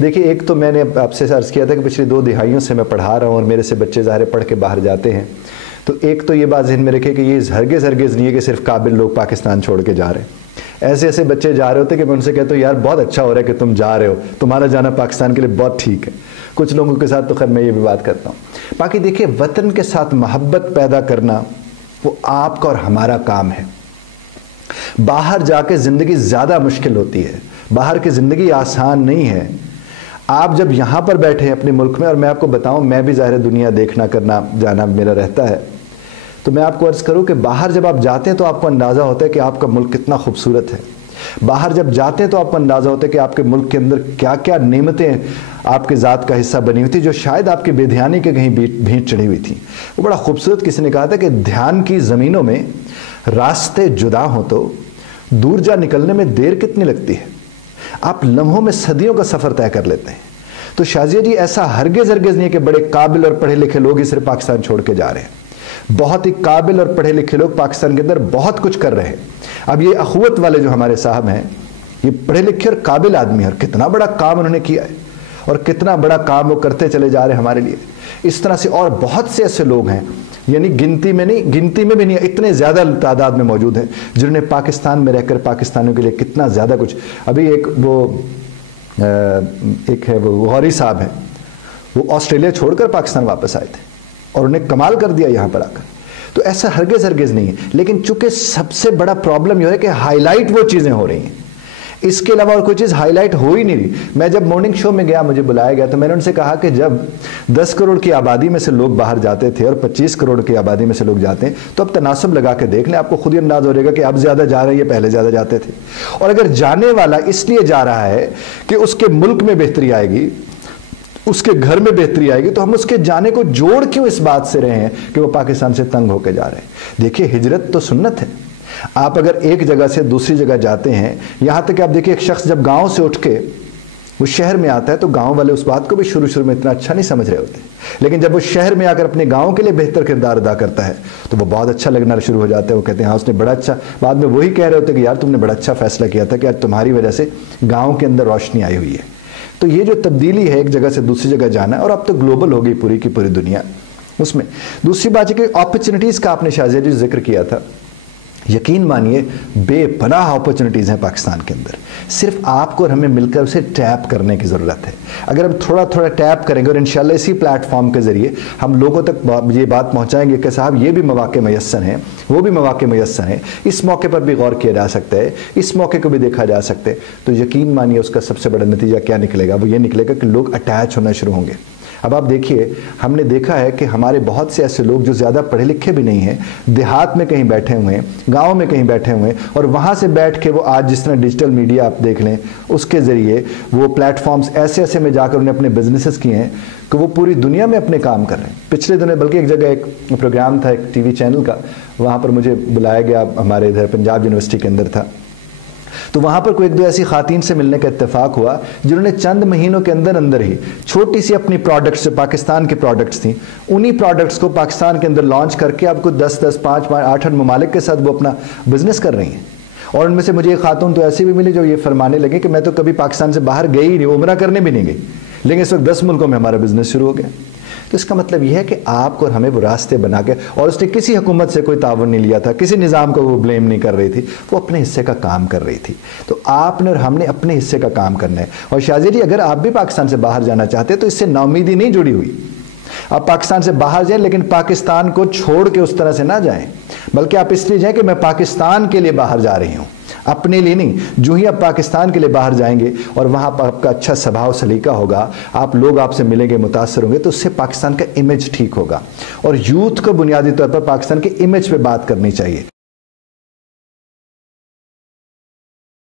देखिए, एक तो मैंने आपसे अर्ज़ किया था कि पिछली 2 दिहाइयों से मैं पढ़ा रहा हूँ और मेरे से बच्चे ज़ाहिर पढ़ के बाहर जाते हैं। तो एक तो ये बात ज़हन में रखें कि ये हरगिज़ नहीं है कि सिर्फ काबिल लोग पाकिस्तान छोड़ के जा रहे हैं। ऐसे ऐसे बच्चे जा रहे होते कि मैं उनसे कहता हूँ यार बहुत अच्छा हो रहा है कि तुम जा रहे हो, तुम्हारा जाना पाकिस्तान के लिए बहुत ठीक है। कुछ लोगों के साथ तो खैर मैं ये भी बात करता हूँ। बाकी देखिए, वतन के साथ मोहब्बत पैदा करना वो आपका और हमारा काम है। बाहर जाके ज़िंदगी ज़्यादा मुश्किल होती है, बाहर की ज़िंदगी आसान नहीं है। आप जब यहाँ पर बैठे हैं अपने मुल्क में, और मैं आपको बताऊँ मैं भी ज़ाहिर दुनिया देखना करना जाना मेरा रहता है, तो मैं आपको अर्ज़ करूँ कि बाहर जब आप जाते हैं तो आपको अंदाज़ा होता है कि आपका मुल्क कितना खूबसूरत है। बाहर जब जाते हैं तो आपको अंदाज़ा होता है कि आपके मुल्क के अंदर क्या क्या नेमतें आपके ज़ात का हिस्सा बनी हुई थी, जो शायद आपकी बेध्यानी के कहीं भेंट चढ़ी हुई थी। वो बड़ा खूबसूरत किसी ने कहा था कि ध्यान की ज़मीनों में रास्ते जुदा हों तो दूर जा निकलने में देर कितनी लगती है, आप लम्हों में सदियों का सफ़र तय कर लेते हैं। तो शाजिया जी, ऐसा हरगिज़ नहीं है कि बड़े काबिल और पढ़े लिखे लोग ही सिर्फ पाकिस्तान छोड़ के जा रहे हैं। बहुत ही काबिल और पढ़े लिखे लोग पाकिस्तान के अंदर बहुत कुछ कर रहे हैं। अब ये अखुवत वाले जो हमारे साहब हैं, ये पढ़े लिखे और काबिल आदमी हैं और कितना बड़ा काम उन्होंने किया है और कितना बड़ा काम वो करते चले जा रहे हैं हमारे लिए। इस तरह से और बहुत से ऐसे लोग हैं, यानी गिनती में भी नहीं, इतने ज़्यादा तादाद में मौजूद हैं जिन्होंने पाकिस्तान में रहकर पाकिस्तानियों के लिए कितना ज़्यादा कुछ। अभी एक है वो गौरी साहब हैं, वो ऑस्ट्रेलिया छोड़कर पाकिस्तान वापस आए थे और उन्हें कमाल कर दिया यहाँ पर आकर। तो ऐसा हरगिज़ नहीं है। लेकिन चूंकि सबसे बड़ा प्रॉब्लम यह है कि हाईलाइट वो चीज़ें हो रही हैं, इसके अलावा और कोई चीज़ हाईलाइट हो ही नहीं रही। मैं जब मॉर्निंग शो में गया, मुझे बुलाया गया, तो मैंने उनसे कहा कि जब 10 करोड़ की आबादी में से लोग बाहर जाते थे और 25 करोड़ की आबादी में से लोग जाते हैं, तो अब तनासब लगा के देख लें, आपको खुद ही अंदाज हो जाएगा कि अब ज़्यादा जा रहे हैं, ये पहले ज़्यादा जाते थे। और अगर जाने वाला इसलिए जा रहा है कि उसके मुल्क में बेहतरी आएगी, उसके घर में बेहतरी आएगी, तो हम उसके जाने को जोड़ क्यों इस बात से रहे हैं कि वो पाकिस्तान से तंग होकर जा रहे हैं। देखिए, हिजरत तो सुन्नत है। आप अगर एक जगह से दूसरी जगह जाते हैं, यहां तक कि आप देखिए, एक शख्स जब गांव से उठ के वो शहर में आता है तो गांव वाले उस बात को भी शुरू में इतना अच्छा नहीं समझ रहे होते, लेकिन जब वो शहर में आकर अपने गांव के लिए बेहतर किरदार अदा करता है तो वो बहुत अच्छा लगना शुरू हो जाता है। वो कहते हैं हाँ, उसने बड़ा अच्छा, बाद में वही कह रहे होते कि यार तुमने बड़ा अच्छा फैसला किया था कि आज तुम्हारी वजह से गाँव के अंदर रोशनी आई हुई है। तो ये जो तब्दीली है एक जगह से दूसरी जगह जाना, और अब तो ग्लोबल हो गई पूरी की पूरी दुनिया। उसमें दूसरी बात है कि अपॉर्चुनिटीज़ का आपने शाजिया जी जिक्र किया था। यकीन मानिए, बेपनाह अपॉर्चुनिटीज़ हैं पाकिस्तान के अंदर, सिर्फ आपको और हमें मिलकर उसे टैप करने की ज़रूरत है। अगर हम थोड़ा थोड़ा टैप करेंगे और इंशाल्लाह इसी प्लेटफॉर्म के ज़रिए हम लोगों तक ये बात पहुंचाएंगे कि साहब ये भी मौके मैसर हैं, वो भी मौके मैसर हैं, इस मौके पर भी गौर किया जा सकता है, इस मौके को भी देखा जा सकता है, तो यकीन मानिए उसका सबसे बड़ा नतीजा क्या निकलेगा, वो ये निकलेगा कि लोग अटैच होना शुरू होंगे। अब आप देखिए, हमने देखा है कि हमारे बहुत से ऐसे लोग जो ज़्यादा पढ़े लिखे भी नहीं हैं, देहात में कहीं बैठे हुए हैं, गाँव में कहीं बैठे हुए हैं, और वहाँ से बैठ के वो आज जिस तरह डिजिटल मीडिया आप देख लें, उसके ज़रिए वो प्लेटफॉर्म्स ऐसे ऐसे में जाकर उन्हें अपने बिजनेसेस किए हैं कि वो पूरी दुनिया में अपने काम कर रहे हैं। पिछले दिनों बल्कि एक जगह एक प्रोग्राम था, एक TV चैनल का, वहाँ पर मुझे बुलाया गया, हमारे इधर पंजाब यूनिवर्सिटी के अंदर था। तो वहाँ पर कोई एक दो ऐसी खातीन से मिलने का इत्तेफाक हुआ जिन्होंने चंद महीनों के अंदर ही छोटी सी अपनी प्रोडक्ट्स, जो पाकिस्तान के प्रोडक्ट्स थी, उन्हीं प्रोडक्ट्स को पाकिस्तान के अंदर लॉन्च करके आपको 10-10, 5-5, 8-8 ममालिक के साथ वो अपना बिजनेस कर रही हैं। और उनमें से मुझे एक खातून तो ऐसी भी मिली जो ये फरमाने लगे कि मैं तो कभी पाकिस्तान से बाहर गई ही नहीं, उम्रा करने भी नहीं गई, लेकिन इस वक्त 10 मुल्कों में हमारा बिजनेस शुरू हो गया। तो इसका मतलब यह है कि आपको और हमें वो रास्ते बना के, और उसने किसी हुकूमत से कोई तावन नहीं लिया था, किसी निज़ाम को वो ब्लेम नहीं कर रही थी, वो अपने हिस्से का काम कर रही थी। तो आपने और हमने अपने हिस्से का काम करना है। और शाजिया जी, अगर आप भी पाकिस्तान से बाहर जाना चाहते हैं तो इससे नाउमीदी नहीं जुड़ी हुई। आप पाकिस्तान से बाहर जाएं, लेकिन पाकिस्तान को छोड़ के उस तरह से ना जाएं, बल्कि आप इसलिए जाएं कि मैं पाकिस्तान के लिए बाहर जा रही हूँ, अपने लिए नहीं। जो ही आप पाकिस्तान के लिए बाहर जाएंगे और वहाँ पर आपका अच्छा स्वभाव सलीका होगा, आप लोग आपसे मिलेंगे, मुतासर होंगे, तो उससे पाकिस्तान का इमेज ठीक होगा। और यूथ को बुनियादी तौर पर पाकिस्तान के इमेज पे बात करनी चाहिए।